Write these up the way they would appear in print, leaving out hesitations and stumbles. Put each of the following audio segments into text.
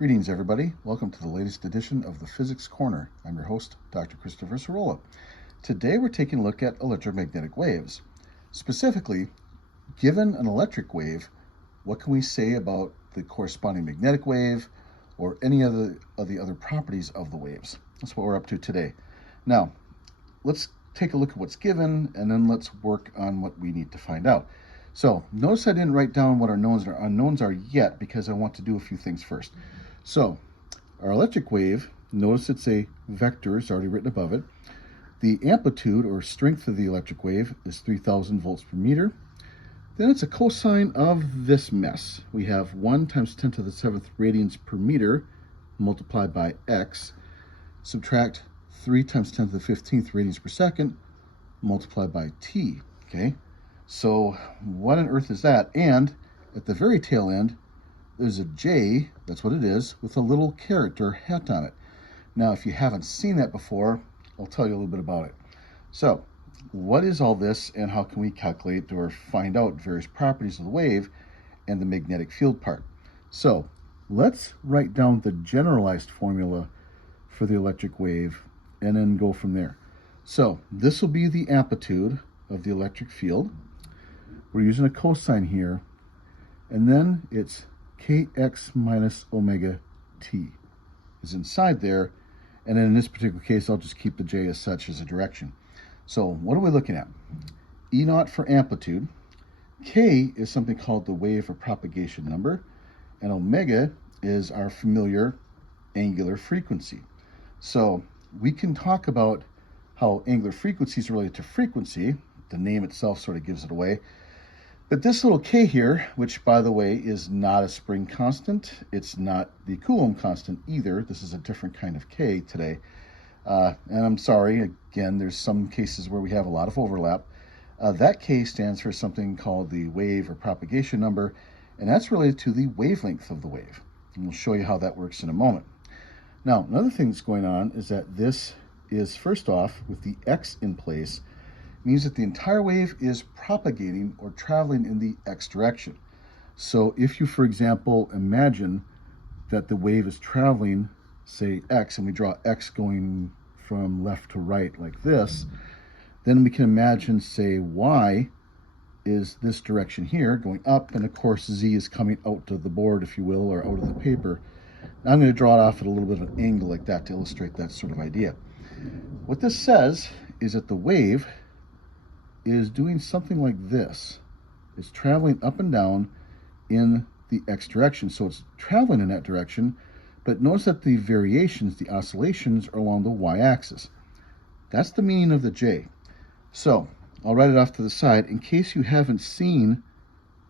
Greetings, everybody. Welcome to the latest edition of the Physics Corner. I'm your host, Dr. Christopher Cirola. Today, we're taking a look at electromagnetic waves. Specifically, given an electric wave, what can we say about the corresponding magnetic wave or any of the other properties of the waves? That's what we're up to today. Now, let's take a look at what's given, and then let's work on what we need to find out. So notice I didn't write down what our knowns and our unknowns are yet because I want to do a few things first. So our electric wave, notice it's a vector, it's already written above it. The amplitude or strength of the electric wave is 3,000 volts per meter. Then it's a cosine of this mess. We have 1 times 10 to the 7th radians per meter multiplied by x. Subtract 3 times 10 to the 15th radians per second multiplied by t. Okay? So what on earth is that? And at the very tail end, there's a J, that's what it is, with a little character hat on it. Now, if you haven't seen that before, I'll tell you a little bit about it. So, what is all this and how can we calculate or find out various properties of the wave and the magnetic field part? So, let's write down the generalized formula for the electric wave and then go from there. So, this will be the amplitude of the electric field. We're using a cosine here, and then it's kx minus omega t is inside there, and then in this particular case, I'll just keep the j as such as a direction. So what are we looking at? E naught for amplitude, k is something called the wave or propagation number, and omega is our familiar angular frequency. So we can talk about how angular frequency is related to frequency. The name itself sort of gives it away. But this little k here, which by the way is not a spring constant, it's not the Coulomb constant either. This is a different kind of k today. And I'm sorry, again, there's some cases where we have a lot of overlap. That k stands for something called the wave or propagation number, and that's related to the wavelength of the wave. And we'll show you how that works in a moment. Now, another thing that's going on is that this is, first off, with the x in place, means that the entire wave is propagating or traveling in the x direction. So if you, for example, imagine that the wave is traveling, say x, and we draw x going from left to right like this, then we can imagine, say, y is this direction here, going up, and of course z is coming out to the board, if you will, or out of the paper. Now I'm going to draw it off at a little bit of an angle like that to illustrate that sort of idea. What this says is that the wave is doing something like this. It's traveling up and down in the x direction. So it's traveling in that direction, but notice that the variations, the oscillations, are along the y-axis. That's the meaning of the J. So I'll write it off to the side in case you haven't seen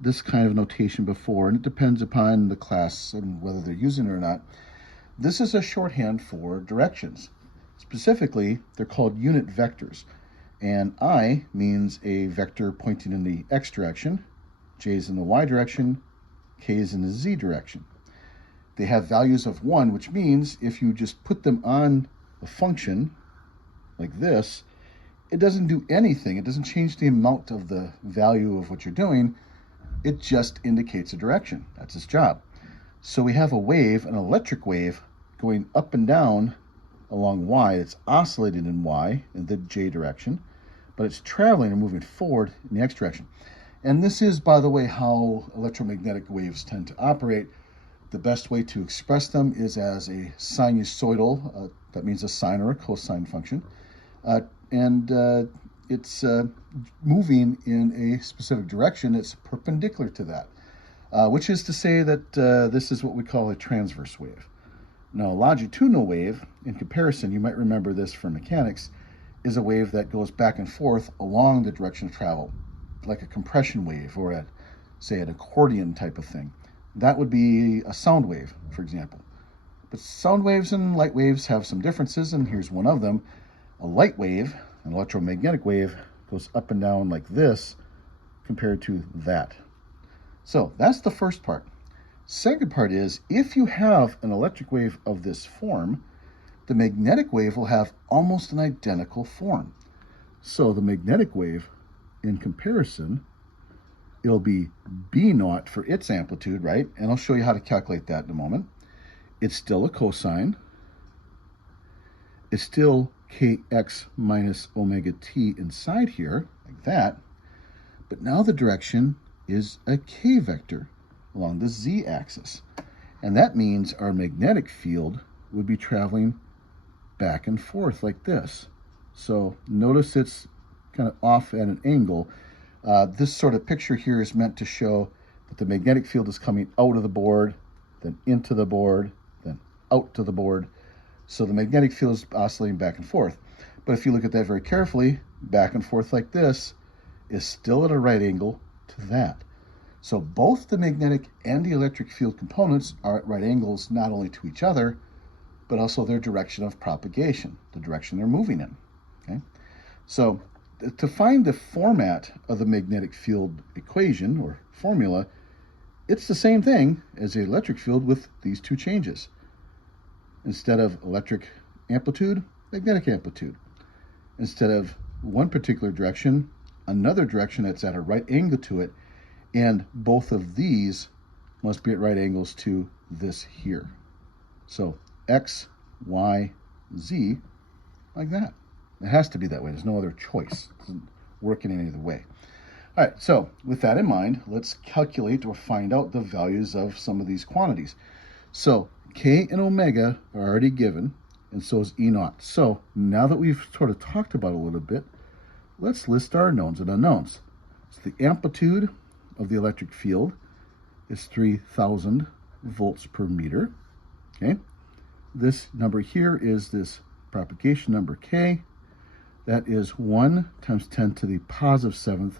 this kind of notation before, and it depends upon the class and whether they're using it or not. This is a shorthand for directions. Specifically, they're called unit vectors. And I means a vector pointing in the x direction, j is in the y direction, k is in the z direction. They have values of 1, which means if you just put them on a function like this, it doesn't do anything. It doesn't change the amount of the value of what you're doing. It just indicates a direction. That's its job. So we have a wave, an electric wave, going up and down along y. It's oscillating in y, in the j direction, but it's traveling and moving forward in the x direction. And this is, by the way, how electromagnetic waves tend to operate. The best way to express them is as a sinusoidal, that means a sine or a cosine function, it's moving in a specific direction. It's perpendicular to that, which is to say that this is what we call a transverse wave. Now, a longitudinal wave, in comparison, you might remember this from mechanics, is a wave that goes back and forth along the direction of travel, like a compression wave or, say, an accordion type of thing. That would be a sound wave, for example. But sound waves and light waves have some differences, and here's one of them. A light wave, an electromagnetic wave, goes up and down like this compared to that. So that's the first part. Second part is, if you have an electric wave of this form, the magnetic wave will have almost an identical form. So the magnetic wave, in comparison, it'll be B naught for its amplitude, right? And I'll show you how to calculate that in a moment. it's still a cosine. It's still kx minus omega t inside here, like that. But now the direction is a k vector along the z-axis. And that means our magnetic field would be traveling back and forth like this. So notice it's kind of off at an angle. This sort of picture here is meant to show that the magnetic field is coming out of the board, then into the board, then out to the board. So the magnetic field is oscillating back and forth. But if you look at that very carefully, back and forth like this is still at a right angle to that. So both the magnetic and the electric field components are at right angles not only to each other, but also their direction of propagation, the direction they're moving in. Okay? So to find the format of the magnetic field equation or formula, it's the same thing as the electric field with these two changes. Instead of electric amplitude, magnetic amplitude. Instead of one particular direction, another direction that's at a right angle to it, and both of these must be at right angles to this here. So x, y, z, like that. It has to be that way. There's no other choice. It doesn't work in any other way. All right, so with that in mind, let's calculate or find out the values of some of these quantities. So k and omega are already given, and so is E naught. So now that we've sort of talked about it a little bit, let's list our knowns and unknowns. So the amplitude of the electric field is 3,000 volts per meter. Okay, this number here is this propagation number k. That is 1 times 10 to the positive 7th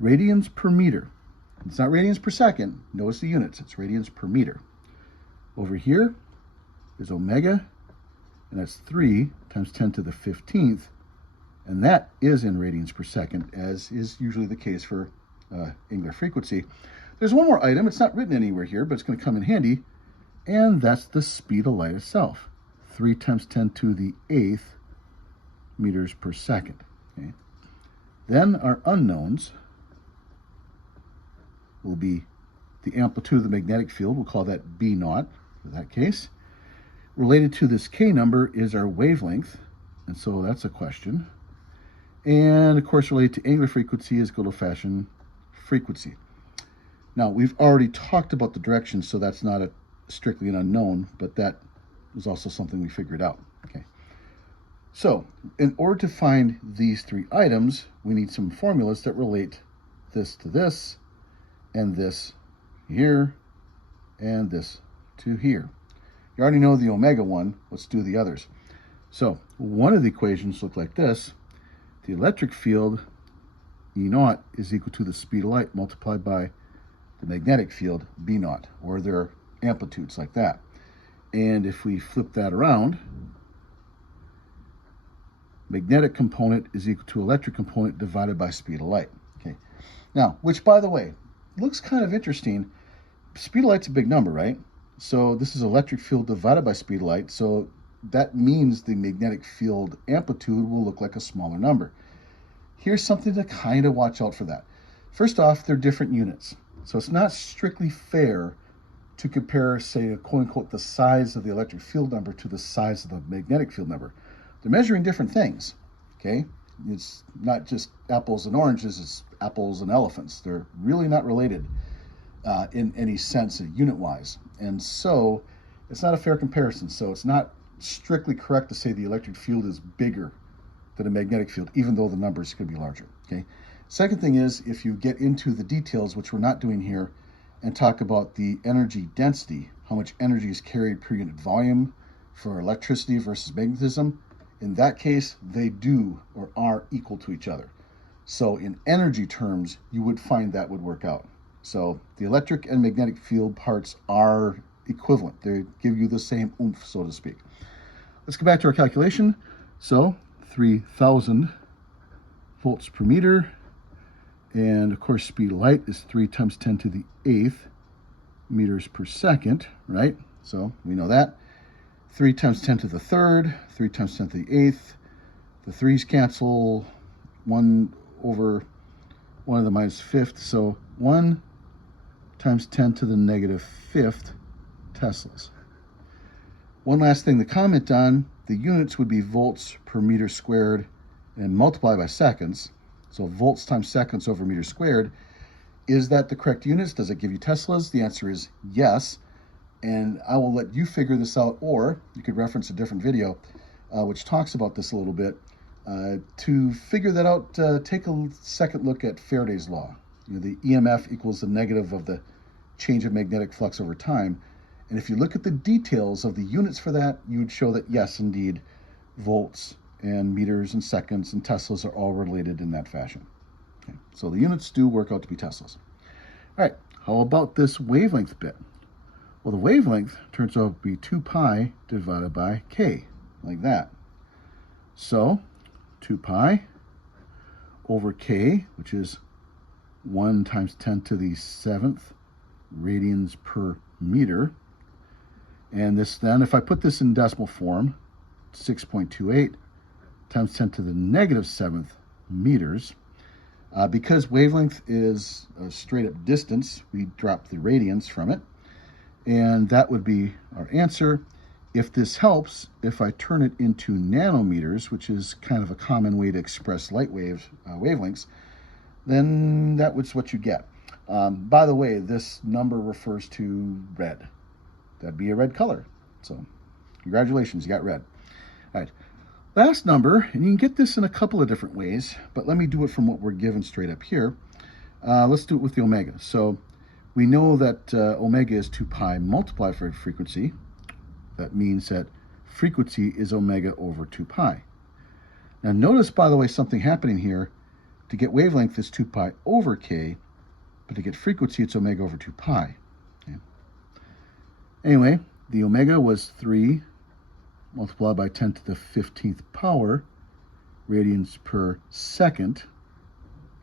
radians per meter. It's not radians per second. Notice the units. It's radians per meter. Over here is omega, and that's 3 times 10 to the 15th, and that is in radians per second, as is usually the case for angular frequency. There's one more item. It's not written anywhere here, but it's going to come in handy, and that's the speed of light itself. 3 times 10 to the 8th meters per second. Okay. Then our unknowns will be the amplitude of the magnetic field. We'll call that B naught for that case. Related to this K number is our wavelength, and so that's a question. And of course, related to angular frequency is good old-fashioned frequency. Now, we've already talked about the direction, so that's not strictly an unknown, but that was also something we figured out. Okay. So, in order to find these three items, we need some formulas that relate this to this, and this here, and this to here. You already know the omega one. Let's do the others. So, one of the equations look like this. The electric field, E naught, is equal to the speed of light multiplied by the magnetic field, B naught, or their amplitudes like that. And if we flip that around, magnetic component is equal to electric component divided by speed of light. Okay. Now, which, by the way, looks kind of interesting. Speed of light's a big number, right? So this is electric field divided by speed of light. So that means the magnetic field amplitude will look like a smaller number. Here's something to kind of watch out for that. First off, they're different units. So it's not strictly fair to compare, say, quote-unquote, the size of the electric field number to the size of the magnetic field number. They're measuring different things, okay? It's not just apples and oranges, it's apples and elephants. They're really not related in any sense unit-wise. And so it's not a fair comparison. So it's not strictly correct to say the electric field is bigger than a magnetic field, even though the numbers could be larger, okay? Second thing is, if you get into the details, which we're not doing here, and talk about the energy density, how much energy is carried per unit volume for electricity versus magnetism, in that case, they do or are equal to each other. So in energy terms, you would find that would work out. So the electric and magnetic field parts are equivalent. They give you the same oomph, so to speak. Let's go back to our calculation. So 3,000 volts per meter. And of course, speed of light is 3 times 10 to the 8th meters per second, right? So we know that. 3 times 10 to the 3rd, 3 times 10 to the 8th. The 3's cancel, 1 over 1 to the minus 5th. So 1 times 10 to the negative 5th Teslas. One last thing to comment on, the units would be volts per meter squared and multiply by seconds. So volts times seconds over meter squared. Is that the correct units? Does it give you Teslas? The answer is yes. And I will let you figure this out, or you could reference a different video which talks about this a little bit. To figure that out, take a second look at Faraday's law. The EMF equals the negative of the change of magnetic flux over time. And if you look at the details of the units for that, you would show that yes, indeed, volts and meters and seconds and Teslas are all related in that fashion. Okay. So the units do work out to be Teslas. All right, how about this wavelength bit? Well, the wavelength turns out to be 2 pi divided by k, like that. So 2 pi over k, which is 1 times 10 to the 7th radians per meter. And this then, if I put this in decimal form, 6.28 times 10 to the negative 7th meters. Because wavelength is a straight up distance, we drop the radians from it. And that would be our answer. If this helps, if I turn it into nanometers, which is kind of a common way to express light wavelengths, then that was what you get. By the way, this number refers to red. That'd be a red color. So congratulations, you got red. All right, last number, and you can get this in a couple of different ways, but let me do it from what we're given straight up here. Let's do it with the omega. So we know that omega is 2 pi multiplied by frequency. That means that frequency is omega over 2 pi. Now notice, by the way, something happening here. To get wavelength is 2 pi over k, but to get frequency, it's omega over 2 pi. Okay. Anyway, the omega was 3 multiplied by 10 to the 15th power radians per second.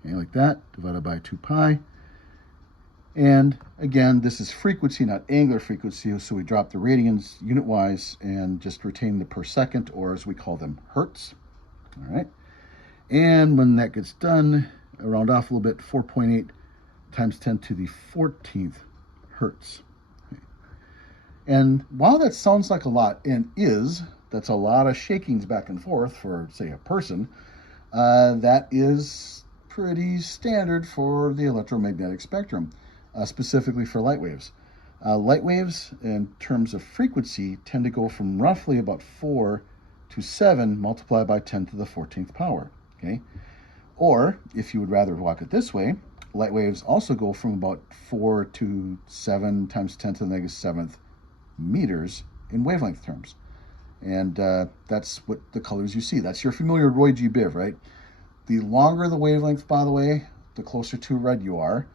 Okay, like that, divided by 2 pi. And again, this is frequency, not angular frequency, so we drop the radians unit-wise and just retain the per second, or as we call them, hertz. All right. And when that gets done, I round off a little bit, 4.8 times 10 to the 14th hertz. Okay. And while that sounds like a lot, and that's a lot of shakings back and forth for, say, a person, that is pretty standard for the electromagnetic spectrum. Specifically for light waves. Light waves, in terms of frequency, tend to go from roughly about 4 to 7 multiplied by 10 to the 14th power. Okay? Or, if you would rather walk it this way, light waves also go from about 4 to 7 times 10 to the negative 7th meters in wavelength terms. And that's what the colors you see. That's your familiar Roy G. Biv, right? The longer the wavelength, by the way, the closer to red you are.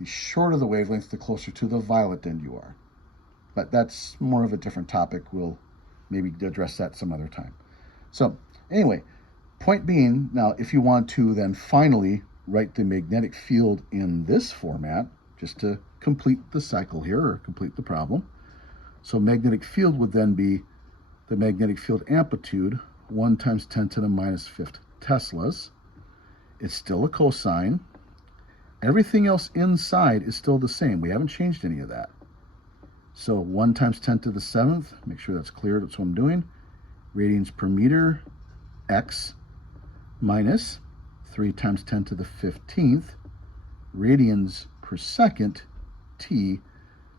The shorter the wavelength, the closer to the violet end you are. But that's more of a different topic. We'll maybe address that some other time. So anyway, point being, now if you want to then finally write the magnetic field in this format, just to complete the cycle here, or complete the problem. So magnetic field would then be the magnetic field amplitude, 1 times 10 to the minus 5th Teslas. It's still a cosine. Everything else inside is still the same. We haven't changed any of that. So 1 times 10 to the 7th, make sure that's clear, that's what I'm doing, radians per meter, x, minus 3 times 10 to the 15th, radians per second, t,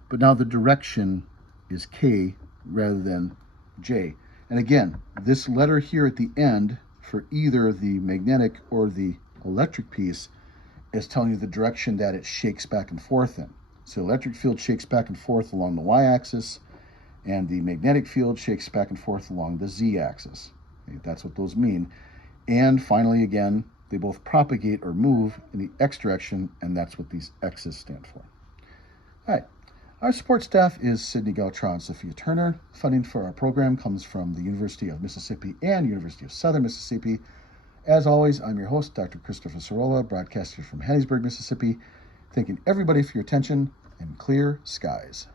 but now the direction is k rather than j. And again, this letter here at the end for either the magnetic or the electric piece is telling you the direction that it shakes back and forth in. So the electric field shakes back and forth along the y-axis, and the magnetic field shakes back and forth along the z-axis. Okay, that's what those mean. And finally, again, they both propagate or move in the x direction, and that's what these x's stand for. All right. Our support staff is Sidney Gautran and Sophia Turner. Funding for our program comes from the University of Mississippi and University of Southern Mississippi. As always, I'm your host, Dr. Christopher Sorolla, broadcaster from Hattiesburg, Mississippi, thanking everybody for your attention and clear skies.